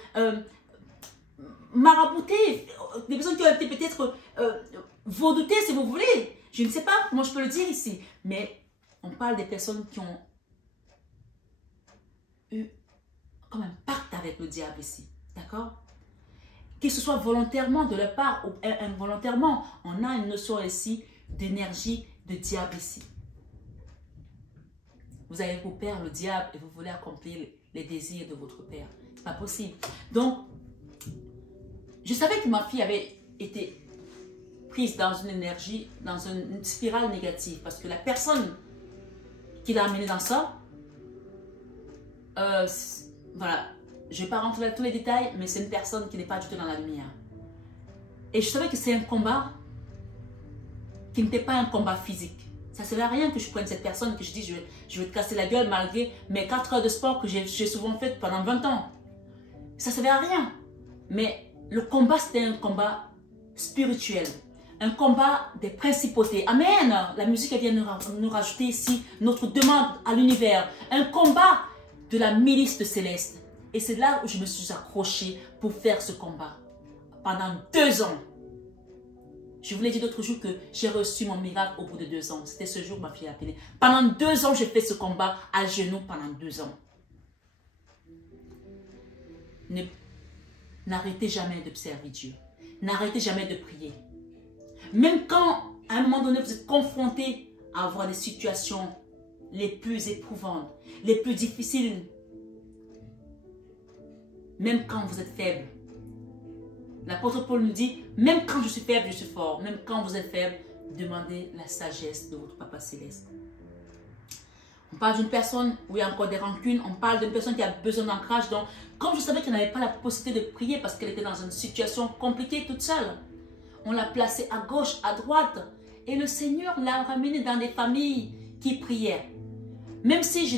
maraboutées, des personnes qui ont été peut-être vaudotées si vous voulez. Je ne sais pas comment je peux le dire ici, mais on parle des personnes qui ont eu comme un pacte avec le diable ici, d'accord? Que ce soit volontairement de leur part ou involontairement, on a une notion ici d'énergie de diable ici. Vous avez pour père le diable et vous voulez accomplir les désirs de votre père. C'est pas possible. Donc, je savais que ma fille avait été prise dans une énergie, dans une spirale négative. Parce que la personne qui l'a amenée dans ça, voilà, je ne vais pas rentrer dans tous les détails, mais c'est une personne qui n'est pas du tout dans la lumière. Et je savais que c'est un combat qui n'était pas un combat physique. Ça ne servait à rien que je prenne cette personne, que je dise je vais te casser la gueule malgré mes 4 heures de sport que j'ai souvent fait pendant 20 ans. Ça ne servait à rien. Mais le combat, c'était un combat spirituel. Un combat des principautés. Amen. La musique, elle vient nous rajouter ici notre demande à l'univers. Un combat de la milice de Céleste. Et c'est là où je me suis accrochée pour faire ce combat. Pendant 2 ans. Je vous l'ai dit l'autre jour que j'ai reçu mon miracle au bout de 2 ans. C'était ce jour que ma fille a appelé. Pendant 2 ans, j'ai fait ce combat à genoux pendant 2 ans. N'arrêtez jamais d'observer Dieu. N'arrêtez jamais de prier. Même quand, à un moment donné, vous êtes confronté à avoir des situations les plus éprouvantes, les plus difficiles, même quand vous êtes faible. L'apôtre Paul nous dit, même quand je suis faible, je suis fort. Même quand vous êtes faible, demandez la sagesse de votre Papa Céleste. On parle d'une personne où il y a encore des rancunes. On parle d'une personne qui a besoin d'ancrage. Donc, comme je savais qu'elle n'avait pas la possibilité de prier parce qu'elle était dans une situation compliquée toute seule, on l'a placée à gauche, à droite. Et le Seigneur l'a ramenée dans des familles qui priaient. Même si je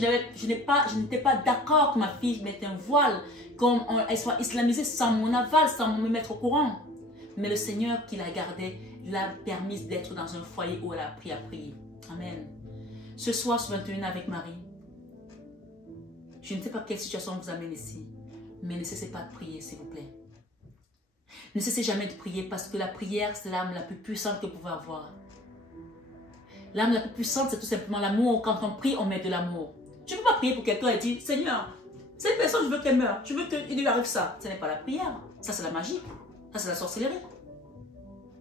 n'étais pas d'accord que ma fille mette un voile, qu'elle soit islamisée sans mon aval, sans me mettre au courant. Mais le Seigneur qui la gardait, l'a permis d'être dans un foyer où elle a appris à prier. Amen. Ce soir, sur 21 avec Marie, je ne sais pas quelle situation vous amène ici, mais ne cessez pas de prier, s'il vous plaît. Ne cessez jamais de prier parce que la prière, c'est l'arme la plus puissante que vous pouvez avoir. L'arme la plus puissante, c'est tout simplement l'amour. Quand on prie, on met de l'amour. Tu ne peux pas prier pour quelqu'un et dire, Seigneur, cette personne, je veux qu'elle meure. Je veux qu'il lui arrive ça. Ce n'est pas la prière. Ça, c'est la magie. Ça, c'est la sorcellerie.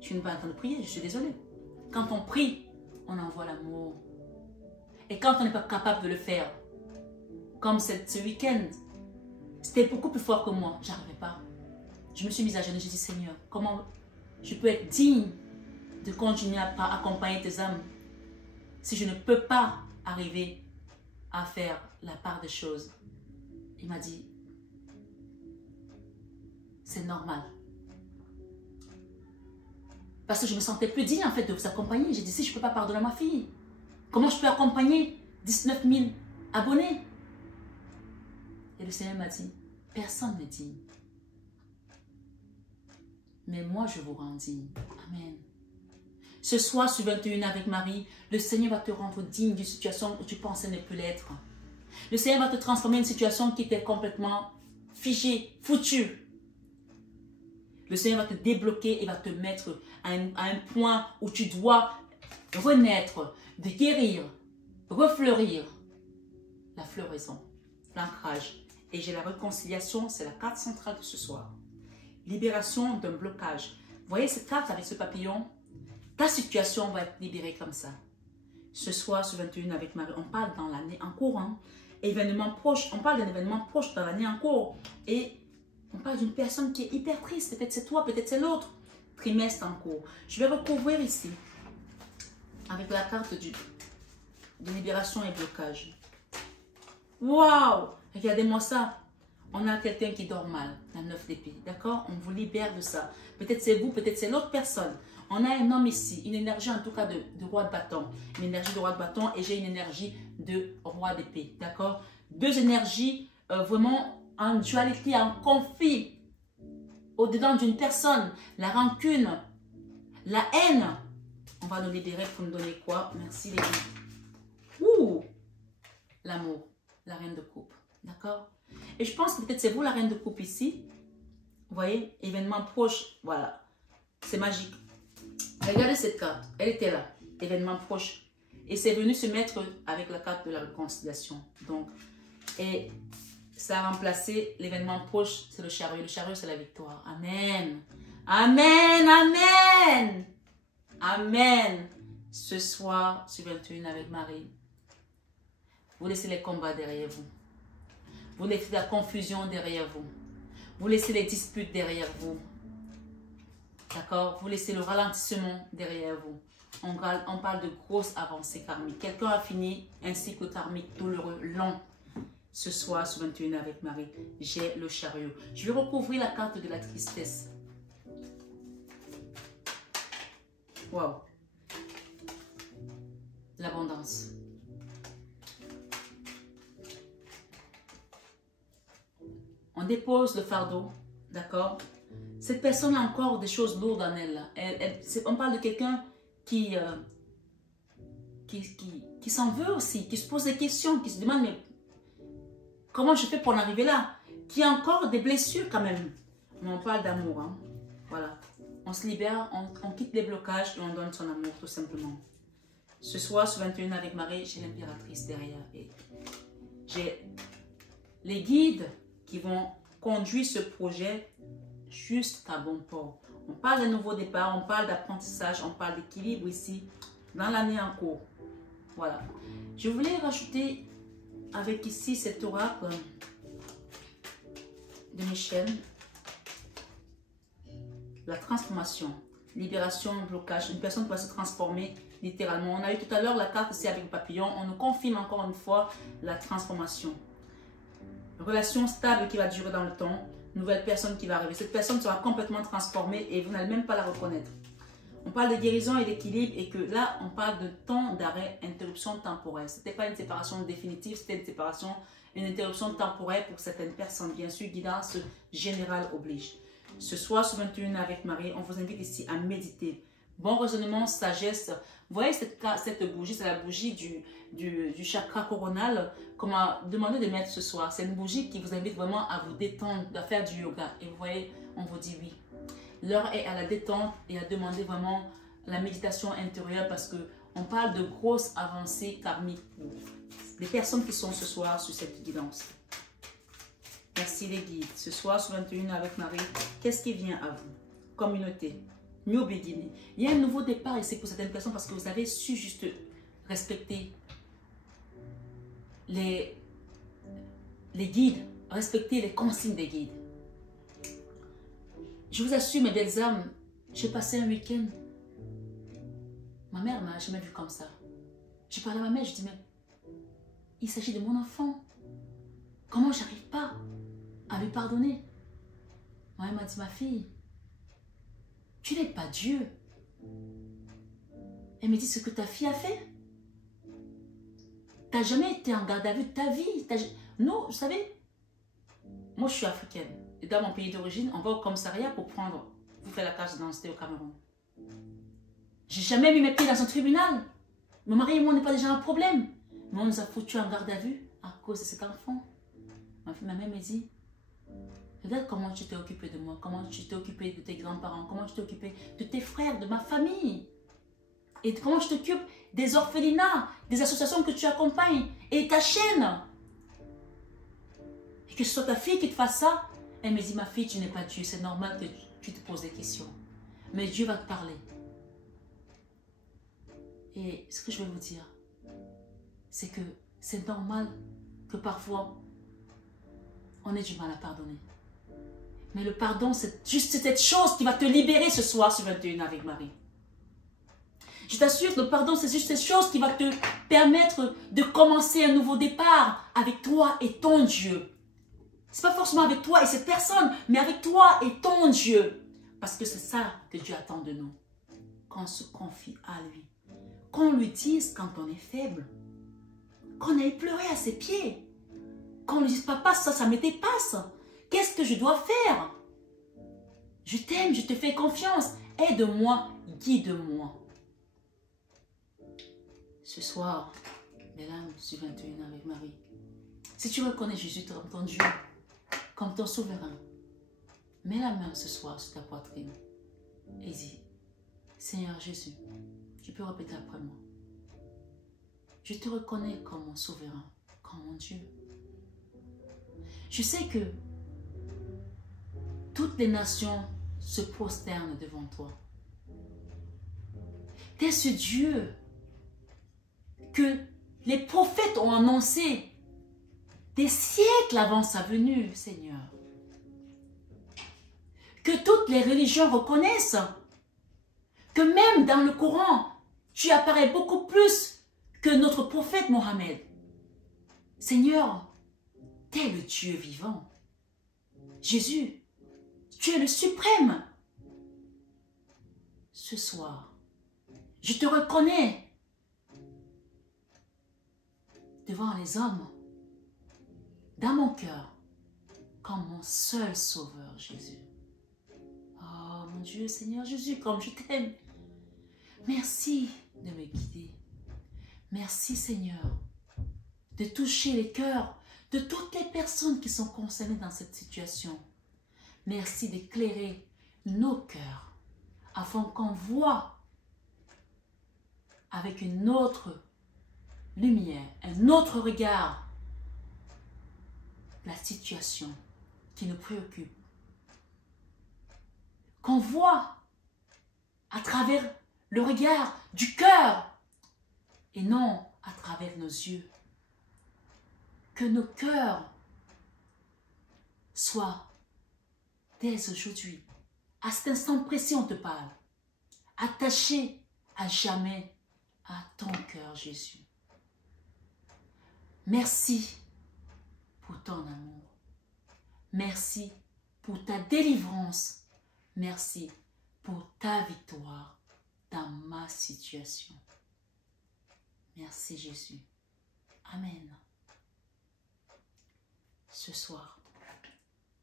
Je ne suis pas en train de prier, je suis désolée. Quand on prie, on envoie l'amour. Et quand on n'est pas capable de le faire, comme ce week-end, c'était beaucoup plus fort que moi. Je n'arrivais pas. Je me suis mise à genoux. J'ai dit, Seigneur, comment je peux être digne de continuer à accompagner tes âmes si je ne peux pas arriver à faire la part des choses? Il m'a dit, c'est normal. Parce que je me sentais plus digne en fait de vous accompagner. J'ai dit, si je ne peux pas pardonner à ma fille, comment je peux accompagner 19 000 abonnés? Et le Seigneur m'a dit, personne n'est digne. Mais moi, je vous rends digne. Amen. Ce soir, sur 21 avec Marie, le Seigneur va te rendre digne d'une situation où tu pensais ne plus l'être. Le Seigneur va te transformer en une situation qui était complètement figée, foutue. Le Seigneur va te débloquer et va te mettre à un point où tu dois renaître, de guérir, refleurir. La floraison, l'ancrage. Et j'ai la réconciliation, c'est la carte centrale de ce soir. Libération d'un blocage. Vous voyez cette carte avec ce papillon? Ta situation va être libérée comme ça. Ce soir, sur 21 avec Marie, on parle dans l'année en cours. Hein? Événement proche, on parle d'un événement proche dans l'année en cours. Et on parle d'une personne qui est hyper triste. Peut-être c'est toi, peut-être c'est l'autre. Trimestre en cours. Je vais recouvrir ici avec la carte de libération et blocage. Waouh! Regardez-moi ça. On a quelqu'un qui dort mal, la 9 d'épée. D'accord? On vous libère de ça. Peut-être c'est vous, peut-être c'est l'autre personne. On a un homme ici, une énergie en tout cas de roi de bâton. Une énergie de roi de bâton et j'ai une énergie de roi d'épée. D'accord? Deux énergies vraiment en dualité, en conflit. Au-dedans d'une personne. La rancune, la haine. On va nous libérer pour nous donner quoi? Merci les gars. Ouh! L'amour, la reine de coupe. D'accord? Et je pense que peut-être c'est vous la reine de coupe ici. Vous voyez? Événement proche. Voilà. C'est magique. Regardez cette carte. Elle était là. Événement proche. Et c'est venu se mettre avec la carte de la réconciliation. Donc, et ça a remplacé l'événement proche. C'est le chariot. Le chariot, c'est la victoire. Amen. Amen. Amen. Amen. Ce soir, sur 21 avec Marie, vous laissez les combats derrière vous. Vous laissez la confusion derrière vous. Vous laissez les disputes derrière vous. D'accord? Vous laissez le ralentissement derrière vous. On parle de grosses avancées karmiques. Quelqu'un a fini un cycle karmique douloureux, long. Ce soir, sur 21 avec Marie, j'ai le chariot. Je vais recouvrir la carte de la tristesse. Wow. l'abondance. On dépose le fardeau, d'accord? Cette personne a encore des choses lourdes en elle. On parle de quelqu'un qui s'en veut aussi, qui se pose des questions, qui se demande mais comment je fais pour en arriver là? Qui a encore des blessures quand même. Mais on parle d'amour, hein? Voilà. On se libère, on quitte les blocages et on donne son amour tout simplement. Ce soir, sur 21 avec Marie, j'ai l'impératrice derrière. Et j'ai les guides qui vont conduire ce projet jusqu'à bon port. On parle d'un nouveau départ, on parle d'apprentissage, on parle d'équilibre ici, dans l'année en cours. Voilà. Je voulais rajouter avec ici cet oracle de Michel. La transformation, libération, blocage. Une personne qui va se transformer littéralement. On a eu tout à l'heure la carte ici avec le papillon. On nous confirme encore une fois la transformation. Relation stable qui va durer dans le temps. Nouvelle personne qui va arriver. Cette personne sera complètement transformée et vous n'allez même pas la reconnaître. On parle de guérison et d'équilibre et que là, on parle de temps d'arrêt, interruption temporaire. Ce n'était pas une séparation définitive, c'était une séparation, une interruption temporaire pour certaines personnes. Bien sûr, guidance générale oblige. Ce soir, sur 21 avec Marie, on vous invite ici à méditer. Bon raisonnement, sagesse. Vous voyez cette bougie, c'est la bougie du chakra coronal qu'on m'a demandé de mettre ce soir. C'est une bougie qui vous invite vraiment à vous détendre, à faire du yoga. Et vous voyez, on vous dit oui. L'heure est à la détente et à demander vraiment la méditation intérieure parce qu'on parle de grosses avancées karmiques pour les personnes qui sont ce soir sur cette guidance. Merci les guides. Ce soir, sur 21 avec Marie, qu'est-ce qui vient à vous? Communauté, new beginning. Il y a un nouveau départ ici pour certaines personnes parce que vous avez su juste respecter les guides, respecter les consignes des guides. Je vous assure, mes belles âmes, j'ai passé un week-end. Ma mère m'a jamais vu comme ça. Je parlais à ma mère, je dis, mais il s'agit de mon enfant. Comment j'arrive pas à lui pardonner? Moi, elle m'a dit, ma fille, tu n'es pas Dieu. Elle me dit ce que ta fille a fait. Tu n'as jamais été en garde à vue de ta vie. Non, vous savez, moi je suis africaine. Et dans mon pays d'origine, on va au commissariat pour vous faire la carte d'identité au Cameroun. J'ai jamais mis mes pieds dans un tribunal. Mon mari et moi, on n'est pas déjà un problème. Mais on nous a foutu en garde à vue à cause de cet enfant. Ma mère me dit, regarde comment tu t'es occupé de moi, comment tu t'es occupé de tes grands-parents, comment tu t'es occupé de tes frères, de ma famille. Et comment tu t'occupes des orphelinats, des associations que tu accompagnes et ta chaîne. Et que ce soit ta fille qui te fasse ça. Elle me dit, ma fille, tu n'es pas Dieu, c'est normal que tu te poses des questions. Mais Dieu va te parler. Et ce que je vais vous dire, c'est que c'est normal que parfois, on ait du mal à pardonner. Mais le pardon, c'est juste cette chose qui va te libérer ce soir sur 21 avec Marie. Je t'assure que le pardon, c'est juste cette chose qui va te permettre de commencer un nouveau départ avec toi et ton Dieu. Ce n'est pas forcément avec toi et cette personne, mais avec toi et ton Dieu. Parce que c'est ça que Dieu attend de nous. Qu'on se confie à lui. Qu'on lui dise quand on est faible. Qu'on aille pleurer à ses pieds. Qu'on lui dise, papa, ça me dépasse. Qu'est-ce que je dois faire? Je t'aime, je te fais confiance. Aide-moi, guide-moi. Ce soir, belle âme, sur 21 avec Marie. Si tu reconnais Jésus comme ton Dieu, comme ton souverain, mets la main ce soir sur ta poitrine et dis, Seigneur Jésus, tu peux répéter après moi. Je te reconnais comme mon souverain, comme mon Dieu. Je sais que toutes les nations se prosternent devant toi. Tu es ce Dieu que les prophètes ont annoncé des siècles avant sa venue, Seigneur. Que toutes les religions reconnaissent que même dans le Coran, tu apparais beaucoup plus que notre prophète Mohammed. Seigneur, tu es le Dieu vivant. Jésus, tu es le suprême. Ce soir, je te reconnais devant les hommes, dans mon cœur, comme mon seul sauveur, Jésus. Oh mon Dieu, Seigneur Jésus, comme je t'aime. Merci de me guider. Merci, Seigneur, de toucher les cœurs de toutes les personnes qui sont concernées dans cette situation. Merci d'éclairer nos cœurs afin qu'on voit avec une autre lumière, un autre regard la situation qui nous préoccupe. Qu'on voit à travers le regard du cœur et non à travers nos yeux. Que nos cœurs soient, dès aujourd'hui, à cet instant précis on te parle, attachés à jamais à ton cœur, Jésus. Merci pour ton amour. Merci pour ta délivrance. Merci pour ta victoire dans ma situation. Merci Jésus. Amen. Ce soir,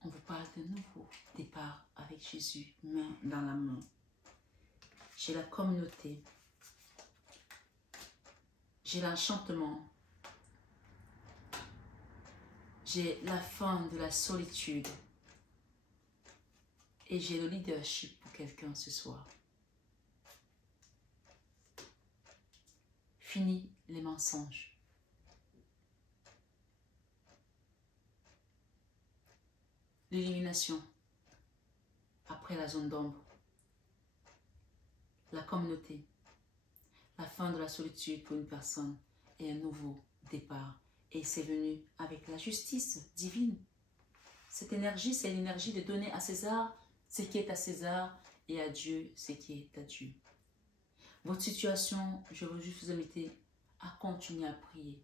on vous parle de nouveau départ avec Jésus, main dans la main. J'ai la communauté. J'ai l'enchantement. J'ai la fin de la solitude. Et j'ai le leadership pour quelqu'un ce soir. Fini les mensonges. L'élimination après la zone d'ombre. La communauté. La fin de la solitude pour une personne et un nouveau départ. Et c'est venu avec la justice divine. Cette énergie, c'est l'énergie de donner à César ce qui est à César et à Dieu ce qui est à Dieu. Votre situation, je veux juste vous inviter à continuer à prier.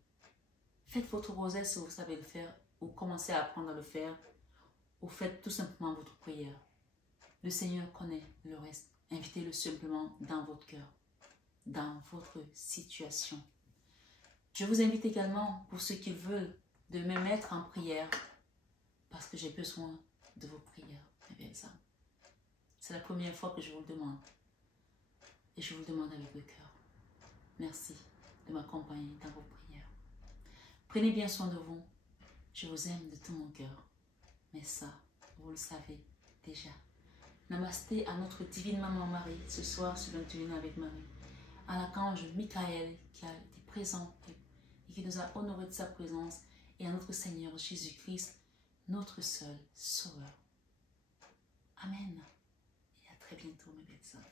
Faites votre rosaire si vous savez le faire ou commencez à apprendre à le faire ou faites tout simplement votre prière. Le Seigneur connaît le reste. Invitez-le simplement dans votre cœur, dans votre situation. Je vous invite également, pour ceux qui veulent, de me mettre en prière parce que j'ai besoin de vos prières. C'est la première fois que je vous le demande. Et je vous le demande avec le cœur. Merci de m'accompagner dans vos prières. Prenez bien soin de vous. Je vous aime de tout mon cœur. Mais ça, vous le savez déjà. Namasté à notre divine maman Marie, ce soir sur 21 avec Marie. À l'archange Michael qui a été présent et qui nous a honoré de sa présence. Et à notre Seigneur Jésus-Christ, notre seul Sauveur. Amen. Et à très bientôt mes belles sœurs.